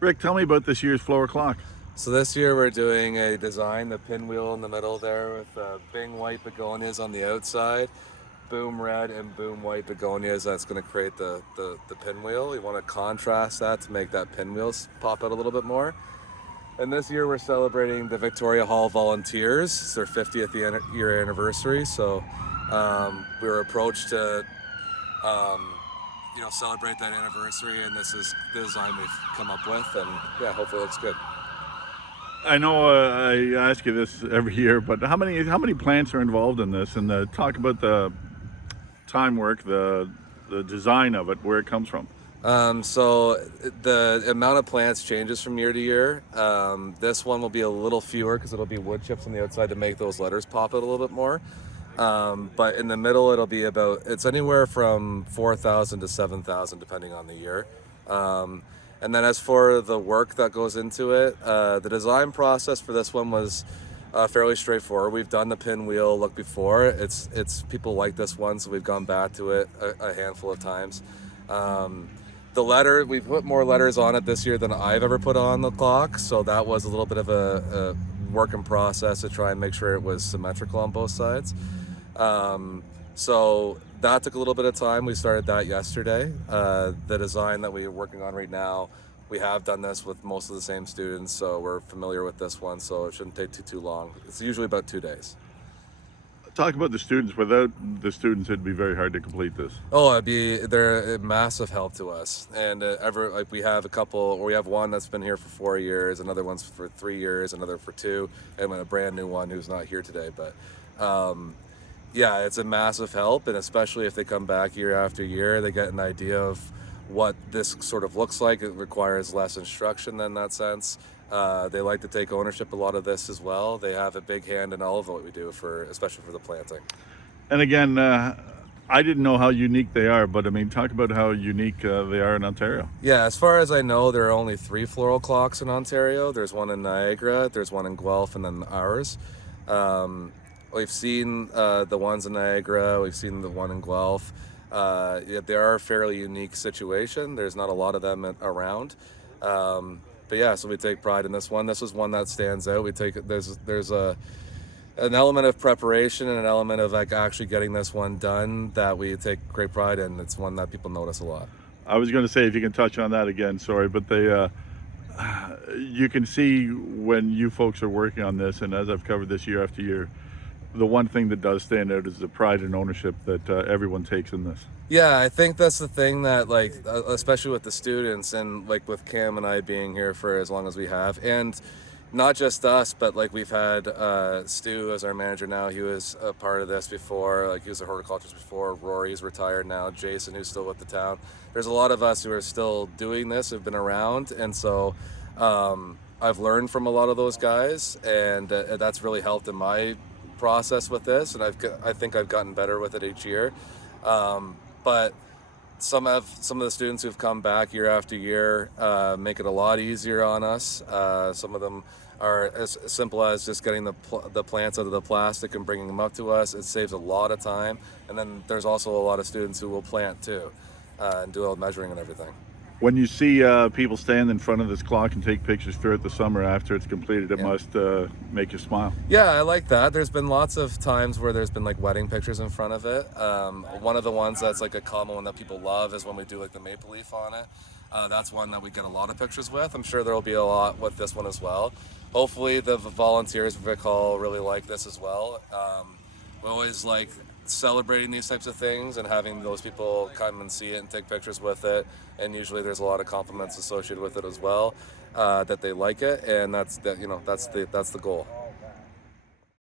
Rick, tell me about this year's Floral clock. So this year we're doing a design, the pinwheel in the middle there with Bing white begonias on the outside, boom red and boom white begonias. That's going to create the pinwheel. We want to contrast that to make that pinwheel pop out a little bit more. And this year we're celebrating the Victoria Hall Volunteers. It's their 50th year anniversary. So we were approached to um, celebrate that anniversary, and this is the design we've come up with, and yeah, hopefully it looks good. I know I ask you this every year, but how many plants are involved in this? And talk about the time work, the design of it, where it comes from. So the amount of plants changes from year to year. This one will be a little fewer because it'll be wood chips on the outside to make those letters pop out a little bit more. But in the middle, it's anywhere from 4,000 to 7,000 depending on the year. And then as for the work that goes into it, the design process for this one was fairly straightforward. We've done the pinwheel look before. It's people like this one, so we've gone back to it a handful of times. The letter, we put more letters on it this year than I've ever put on the clock, so that was a little bit of a work in process to try and make sure it was symmetrical on both sides. So that took a little bit of time. We started that yesterday. The design that we're working on right now, we have done this with most of the same students, so we're familiar with this one, so it shouldn't take too long. It's usually about 2 days. Talk about the students. Without the students, it'd be very hard to complete this. Oh, they're a massive help to us, and we have a couple, or we have one that's been here for 4 years, another one's for 3 years, another for 2, and a brand new one who's not here today. But yeah, it's a massive help, and especially if they come back year after year, they get an idea of what this sort of looks like. It requires less instruction in that sense. They like to take ownership a lot of this as well. They have a big hand in all of what we do, especially for the planting. And again, I didn't know how unique they are, but I mean, talk about how unique they are in Ontario. Yeah, as far as I know, there are only 3 floral clocks in Ontario. There's one in Niagara, there's one in Guelph, and then ours. We've seen the ones in Niagara, we've seen the one in Guelph. Yeah, they are a fairly unique situation. There's not a lot of them around. But yeah, so we take pride in this one. This is one that stands out. There's an element of preparation and an element of like actually getting this one done that we take great pride in. It's one that people notice a lot. I was going to say if you can touch on that again. Sorry, but you can see when you folks are working on this, and as I've covered this year after year, the one thing that does stand out is the pride and ownership that everyone takes in this. Yeah, I think that's the thing that especially with the students and like with Cam and I being here for as long as we have, and not just us, but like we've had Stu as our manager now. He was a part of this before, like he was a horticulturist before. Rory's retired now. Jason, who's still with the town. There's a lot of us who are still doing this, who've been around, and so I've learned from a lot of those guys, and that's really helped in my process with this, and I think I've gotten better with it each year. But some of the students who've come back year after year make it a lot easier on us. Some of them are as simple as just getting the plants out of the plastic and bringing them up to us. It saves a lot of time. And then there's also a lot of students who will plant too and do all the measuring and everything. When you see people stand in front of this clock and take pictures throughout the summer after it's completed, it must make you smile. Yeah, I like that. There's been lots of times where there's been like wedding pictures in front of it. One of the ones that's like a common one that people love is when we do like the maple leaf on it. That's one that we get a lot of pictures with. I'm sure there'll be a lot with this one as well. Hopefully the volunteers of Vic Hall really like this as well. We always like celebrating these types of things and having those people come and see it and take pictures with it, and usually there's a lot of compliments associated with it as well, that they like it, and that's the goal.